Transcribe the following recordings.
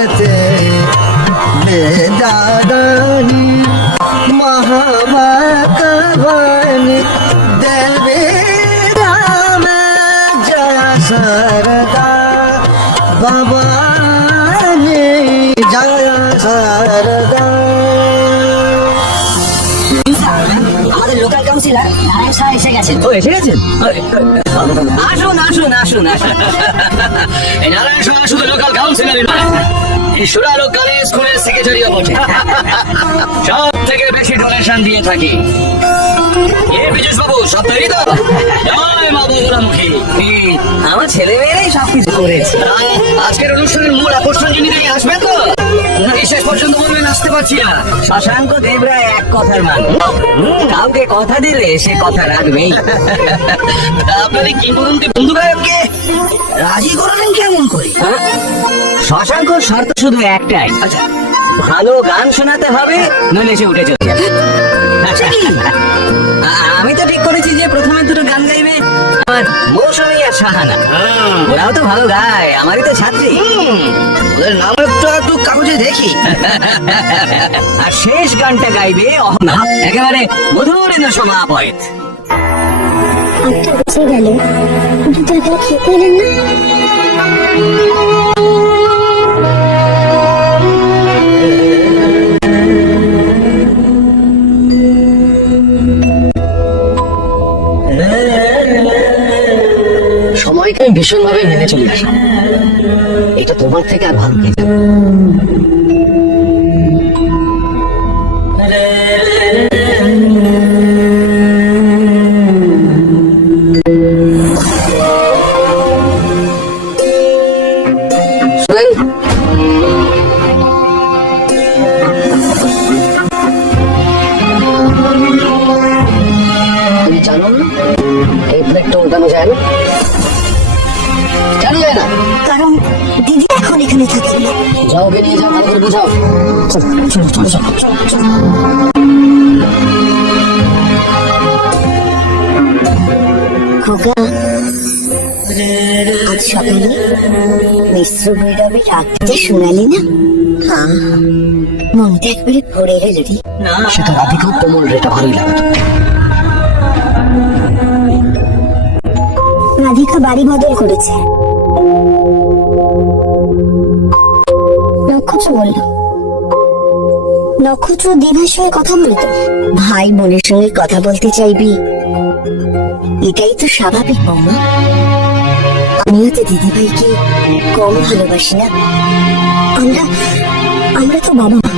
कहते बेदादानी महाभगवानी देवी राम जय शारदा भवानी जय शारदा। আমাদের লোকাল কাউন্সিলর নারায়ণ শাহ এসে গেছেন। ও এসে গেছেন? আসুন আসুন আসুন আসুন। এই নারায়ণ শাহ শুধু লোকাল কাউন্সিলরই নয়, ঈশ্বরা লোকাল স্কুলের সেক্রেটারিও বটে। সব থেকে বেশি ডোনেশন দিয়ে থাকি। এ বিজুস বাবু সব তৈরি তো? জয় মা বগুড়ামুখী। আমার ছেলে মেয়েরাই সবকিছু করেছে। আজকের অনুষ্ঠানের মূল আকর্ষণ যিনি তিনি আসবেন তো? নাকি শেষ পর্যন্ত বলবেন আসতে পারছি না? শশাঙ্ক দেবরায় এক কথার মানুষ, কাউকে কথা দিলে সে কথা রাখবেই। আপনাদের কিংবদন্তি বন্ধু গায়ককে রাজি করালেন কেমন করে? শশাঙ্কর শর্ত শুধু একটাই, আচ্ছা, ভালো গান শোনাতে হবে, নইলে সে উঠে চলে যাবে। আমি তো ঠিক করেছি যে প্রথমে দুটো গান গাইবে আমার মৌসুমী আর সাহানা। ওরাও তো ভালো গায়, আমারই তো ছাত্রী। ওদের নামটা একটু কাগজে দেখি। আর শেষ গানটা গাইবে অহনা, একেবারে মধুরেন্দ্র সমাপয়েত। আটটা বেজে গেল, দুটো এখনো খেতে এলেন না? সময়কে আমি ভীষণ ভাবে মেনে চলে আসলাম, এটা তোমার থেকে আর ভালো খেতে। তুমি জানো না এই প্লেটটা উল্টানো যায় না? কেন যায় না? কারণ দিদি এখন এখানে থাকে না। যাও, ওকে নিয়ে যাও, ভালো করে বুঝাও। খোকা, আজ সকালে মিশ্র ভৈরবে রাখতে শোনালি না? হ্যাঁ, মনটা একবারে ভরে গেল রে। সেটা রাধিকাও কোমল রেটা ভালোই লাগতো। রাধিকা বাড়ি বদল করেছে। নক্ষত্র বলল, নক্ষত্র দিদার সঙ্গে কথা বলতো। ভাই বোনের সঙ্গে কথা বলতে চাইবি, এটাই তো স্বাভাবিক বৌমা। আমিও তো দিদি ভাইকে কম ভালোবাসি না। আমরা তো বাবা মা,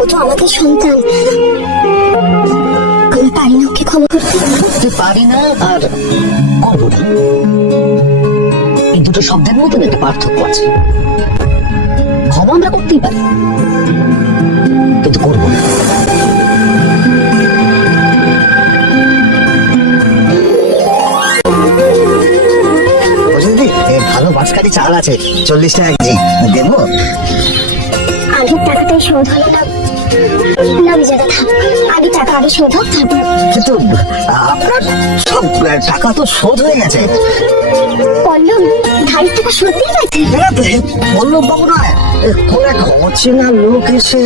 ও তো আমাদের সন্তান। আমি পারি না ওকে ক্ষমা করতে। তুই পারি না আর করবো না, এই দুটো শব্দের মধ্যে একটা পার্থক্য আছে। ক্ষমা আমরা করতেই পারি, কিন্তু করবো না। ভালো বাঁশকাঠি চাল আছে, 40 টাকা কেজি দেবো। আগের টাকাটাই শোধ হলো না। না বিজয়দা, থাক, আগে টাকা আগে শোধ হোক, তারপর। কিন্তু আপনার সব টাকা তো শোধ হয়ে গেছে। পল্লব ধারের টাকা শোধ দিয়ে গেছে। পল্লব বাবু নয়, কোন এক অচেনা লোক এসে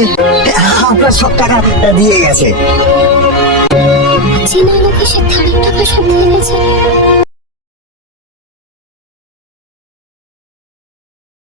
আপনার সব টাকা দিয়ে গেছে। চেনা লোক এসে ধারের টাকা শোধ দিয়ে গেছে।